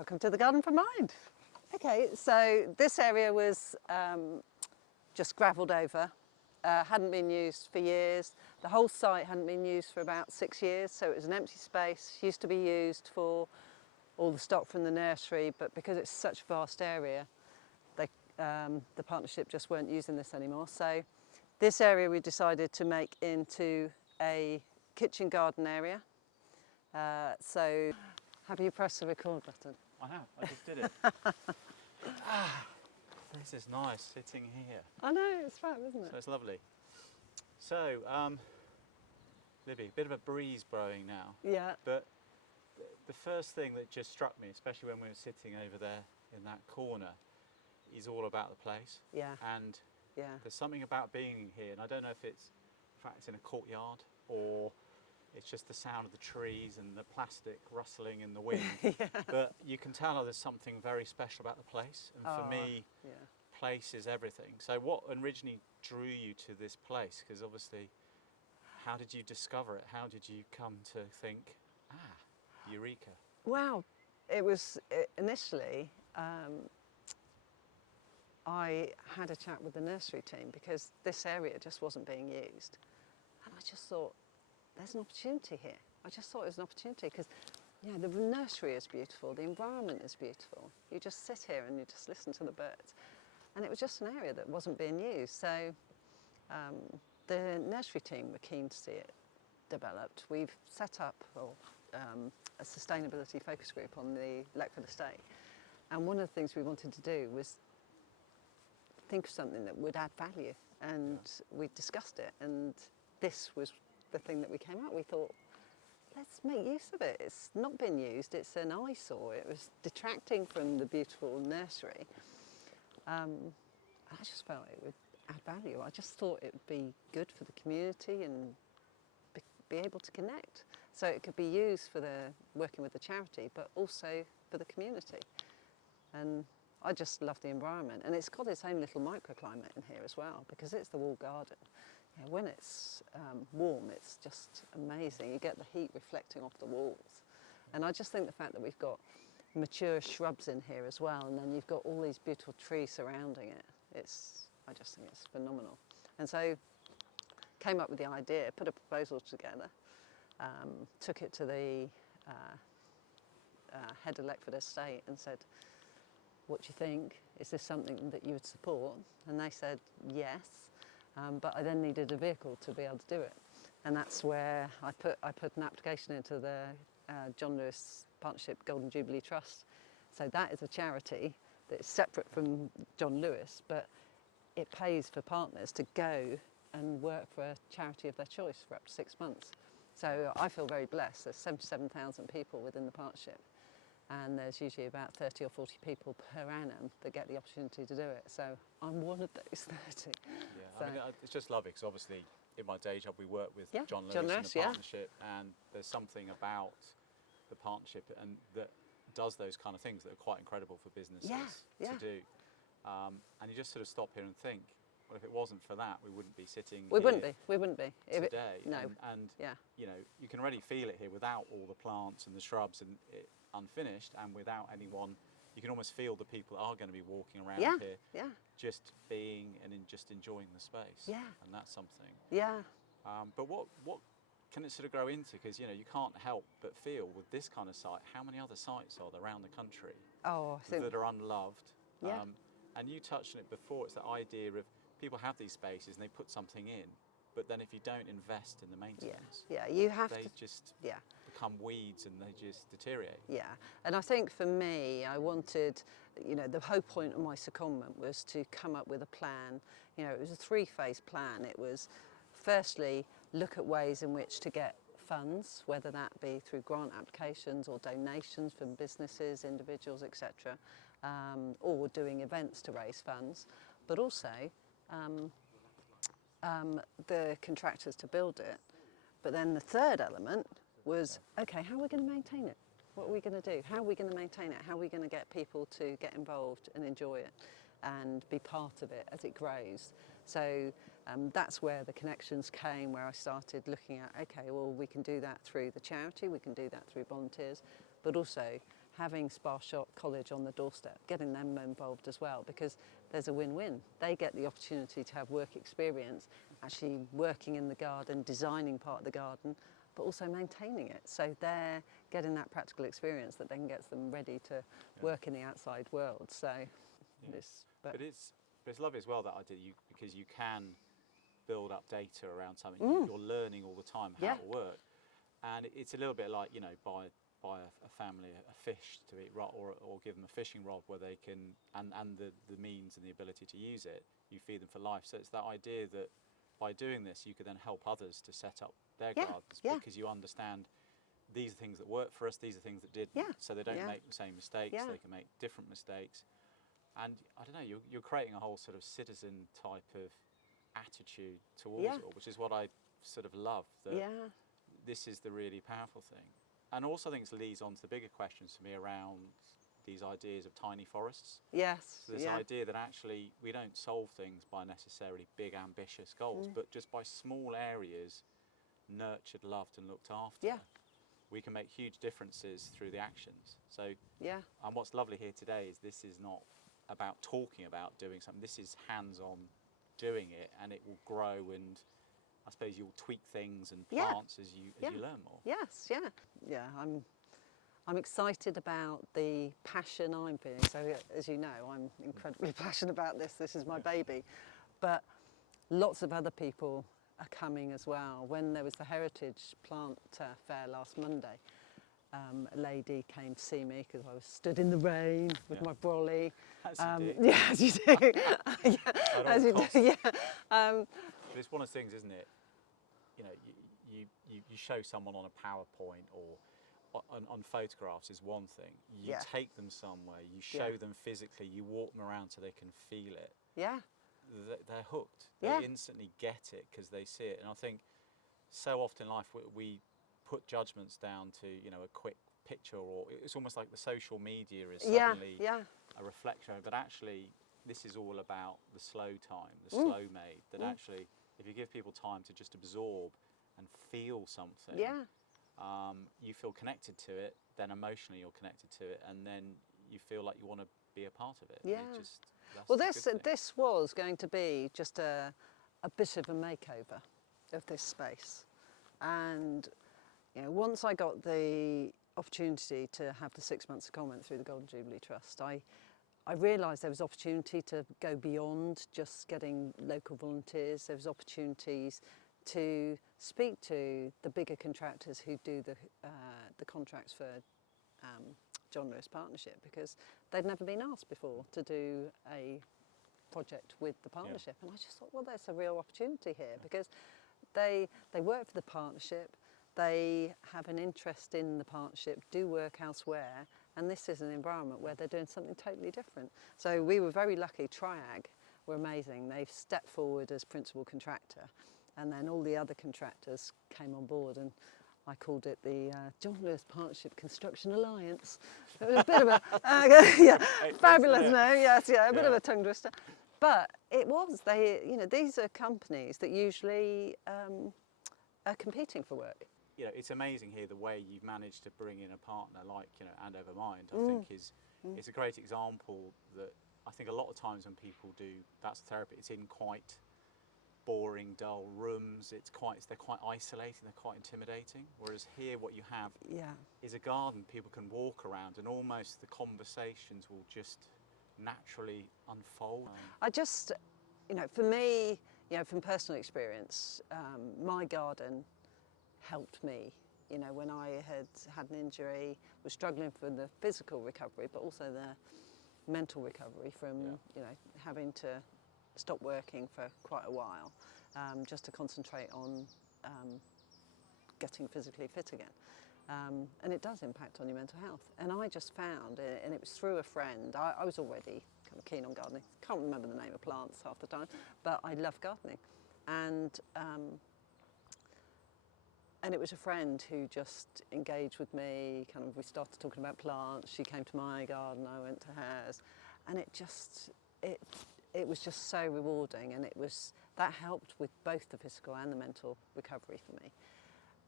Welcome to the Garden for Mind. Okay, so this area was just gravelled over, hadn't been used for years. The whole site hadn't been used for about 6 years, so it was an empty space. Used to be used for all the stock from the nursery, but because it's such a vast area, the partnership just weren't using this anymore. So this area we decided to make into a kitchen garden area. So have you pressed the record button? I have, I just did it. This is nice, sitting here. I know, it's fab, isn't it? So it's lovely. So, Libby, a bit of a breeze blowing now. Yeah. But the first thing that just struck me, especially when we were sitting over there in that corner, is all about the place. Yeah. And Yeah. there's something about being here, and I don't know if it's, in fact, it's in a courtyard or it's just the sound of the trees and the plastic rustling in the wind. Yeah. But you can tell there's something very special about the place. And for me, yeah. place is everything. So what originally drew you to this place? Because obviously, how did you discover it? How did you come to think, eureka? Well, it was initially, I had a chat with the nursery team because this area just wasn't being used. And I just thought, there's an opportunity here. I just thought it was an opportunity because, yeah, the nursery is beautiful, the environment is beautiful. You just sit here and you just listen to the birds. And it was just an area that wasn't being used. So the nursery team were keen to see it developed. We've set up a sustainability focus group on the Leckford estate. And one of the things we wanted to do was think of something that would add value. And we discussed it. And this was the thing that we came up. We thought, let's make use of it. It's not been used. It's an eyesore. It was detracting from the beautiful nursery. I just felt it would add value. I just thought it would be good for the community and be able to connect. So it could be used for the working with the charity, but also for the community. And I just love the environment. And it's got its own little microclimate in here as well, because it's the walled garden. You know, when it's warm, it's just amazing. You get the heat reflecting off the walls. And I just think the fact that we've got mature shrubs in here as well, and then you've got all these beautiful trees surrounding it, I just think it's phenomenal. And so came up with the idea, put a proposal together, took it to the head of Leckford estate and said, what do you think? Is this something that you would support? And they said yes, but I then needed a vehicle to be able to do it. And that's where I put an application into the John Lewis Partnership Golden Jubilee Trust. So that is a charity that is separate from John Lewis, but it pays for partners to go and work for a charity of their choice for up to 6 months. So I feel very blessed. There's 77,000 people within the partnership. And there's usually about 30 or 40 people per annum that get the opportunity to do it. So I'm one of those 30. Yeah, So, I mean, it's just lovely because obviously in my day job we work with John Lewis John in Lewis, the partnership, and there's something about the partnership and that does those kind of things that are quite incredible for businesses to do. And you just sort of stop here and think, well, if it wasn't for that, we wouldn't be sitting we here wouldn't be today. No. And you know, you can already feel it here without all the plants and the shrubs and it unfinished, and without anyone, you can almost feel the people that are going to be walking around here, just being and just enjoying the space. Yeah, and that's something. Yeah. But what can it sort of grow into? Because you know, you can't help but feel with this kind of site, how many other sites are there around the country that are unloved? Yeah. And you touched on it before. It's the idea of people have these spaces and they put something in, but then if you don't invest in the maintenance, you have they to just become weeds and they just deteriorate. Yeah, and I think for me, I wanted, you know, the whole point of my secondment was to come up with a plan. You know, it was a 3-phase plan. It was firstly look at ways in which to get funds, whether that be through grant applications or donations from businesses, individuals, etc., or doing events to raise funds, but also the contractors to build it. But then the third element was, okay, how are we going to maintain it? What are we going to do? How are we going to maintain it? How are we going to get people to get involved and enjoy it and be part of it as it grows? So that's where the connections came, where I started looking at, okay, well, we can do that through the charity, we can do that through volunteers, but also having Sparshot College on the doorstep, getting them involved as well, because there's a win-win. They get the opportunity to have work experience, actually working in the garden, designing part of the garden, but also maintaining it. So they're getting that practical experience that then gets them ready to work in the outside world. So, but it's lovely as well, that idea, because you can build up data around something. You're learning all the time how it will work, and it's a little bit like, you know, buy a family a fish to eat, or give them a fishing rod where they can, and the means and the ability to use it. You feed them for life. So it's that idea that by doing this, you could then help others to set up their gardens, because you understand these are things that work for us, these are things that didn't, so they don't make the same mistakes, they can make different mistakes. And I don't know, you're creating a whole sort of citizen type of attitude towards it all, which is what I sort of love, that this is the really powerful thing. And also I think it leads on to the bigger questions for me around these ideas of tiny forests. So this idea that actually we don't solve things by necessarily big ambitious goals, but just by small areas nurtured, loved and looked after, we can make huge differences through the actions. So and what's lovely here today is this is not about talking about doing something, this is hands-on doing it, and it will grow, and I suppose you'll tweak things and plants as you learn more. I'm excited about the passion I'm feeling. So as you know, I'm incredibly passionate about this. This is my baby. But lots of other people are coming as well. When there was the Heritage Plant Fair last Monday, a lady came to see me because I was stood in the rain with my brolly. As you do. Yeah, as you do. As you do. But it's one of those things, isn't it? You know, you show someone on a PowerPoint or on photographs is one thing. You take them somewhere, you show them physically, you walk them around so they can feel it. They're hooked. They instantly get it because they see it. And I think so often in life we put judgments down to, you know, a quick picture, or it's almost like the social media is suddenly a reflection. But actually, this is all about the slow time, the slow made. That actually, if you give people time to just absorb and feel something, you feel connected to it. Then emotionally, you're connected to it, and then you feel like you want to be a part of it. Well, this was going to be just a bit of a makeover of this space, and you know, once I got the opportunity to have the 6 months of comment through the Golden Jubilee Trust, I realised there was opportunity to go beyond just getting local volunteers. There was opportunities to speak to the bigger contractors who do the contracts for John Lewis Partnership, because they'd never been asked before to do a project with the partnership. And I just thought, well, there's a real opportunity here, because they work for the partnership, they have an interest in the partnership, do work elsewhere, and this is an environment where they're doing something totally different. So we were very lucky. Triag were amazing. They've stepped forward as principal contractor, and then all the other contractors came on board, and I called it the John Lewis Partnership Construction Alliance. It was a bit of a fabulous name, a bit of a tongue twister. But it was, you know, these are companies that usually are competing for work. You know, it's amazing here the way you've managed to bring in a partner like, you know, And Over Mind. I think is a great example that I think a lot of times when people do bouts of therapy, it's in quite boring, dull rooms. They're quite isolating. They're quite intimidating. Whereas here, what you have is a garden people can walk around, and almost the conversations will just naturally unfold. I just, you know, for me, you know, from personal experience, my garden helped me. You know, when I had an injury, was struggling for the physical recovery, but also the mental recovery from, you know, having to stop working for quite a while, just to concentrate on getting physically fit again. And it does impact on your mental health. And I just found, and it was through a friend, I was already kind of keen on gardening. Can't remember the name of plants half the time, but I love gardening. And it was a friend who just engaged with me, kind of, we started talking about plants, she came to my garden, I went to hers, and it was just so rewarding, and that helped with both the physical and the mental recovery for me.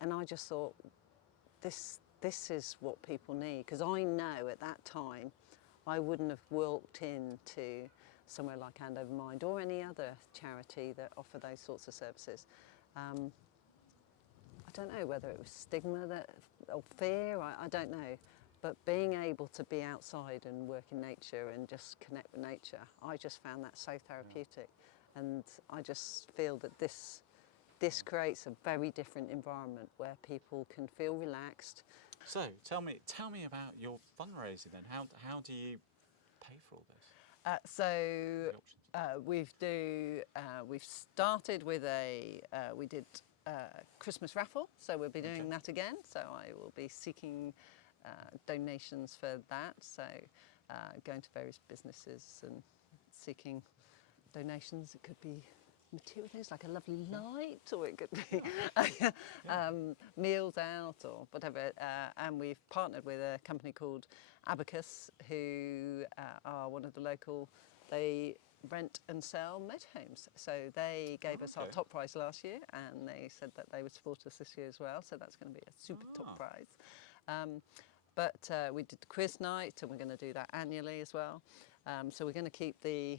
And I just thought, this this is what people need. Because I know at that time, I wouldn't have walked into somewhere like Hand Over Mind or any other charity that offer those sorts of services. I don't know whether it was stigma or fear, I don't know. But being able to be outside and work in nature and just connect with nature, I just found that so therapeutic. And I just feel that this creates a very different environment where people can feel relaxed. So tell me about your fundraising then. How do you pay for all this? We've started with we did Christmas raffle, so we'll be doing that again. So I will be seeking donations for that. So going to various businesses and seeking donations. It could be material things like a lovely light, or it could be meals out or whatever. And we've partnered with a company called Awakens, who are one of the local. They rent and sell motorhomes. So they gave us our top prize last year, and they said that they would support us this year as well. So that's going to be a super top prize. But we did the quiz night, and we're going to do that annually as well. So we're going to keep the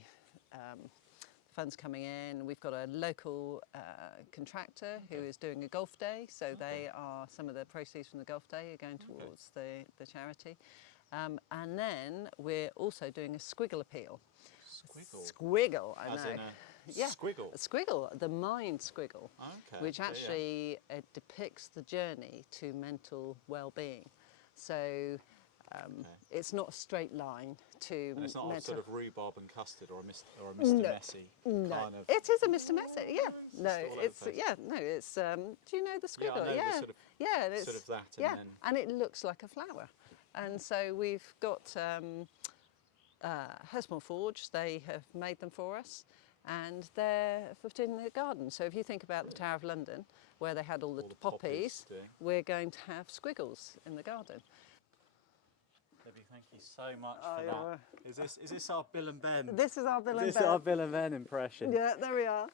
funds coming in. We've got a local contractor who is doing a golf day, so they are, some of the proceeds from the golf day are going towards the charity. And then we're also doing a squiggle appeal. Squiggle, I As know. in a squiggle? A squiggle, the mind squiggle, which actually depicts the journey to mental well-being. So it's not a straight line to and it's not mental... a sort of rhubarb and custard or a Mr. Messy kind of... It is a Mr. Messy, yeah. It's do you know the squiggle? Yeah, I know the sort of that, and then... and it looks like a flower. And so we've got Hurstmore Forge, they have made them for us, and they're put in the garden. So if you think about the Tower of London, where they had all the poppies, we're going to have squiggles in the garden. Libby, thank you so much for that. Is this our Bill and Ben? This is our Bill and Ben. Is this our Bill and Ben impression? Yeah, there we are.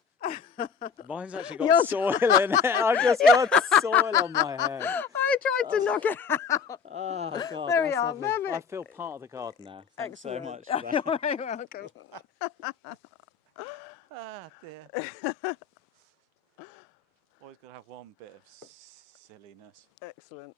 Mine's actually got soil in it. I've just got soil on my head. I tried to knock it out. Oh, God. There we are. I feel part of the garden now. Thanks so much for that. You're very welcome. Ah, dear. Always got to have one bit of silliness. Excellent.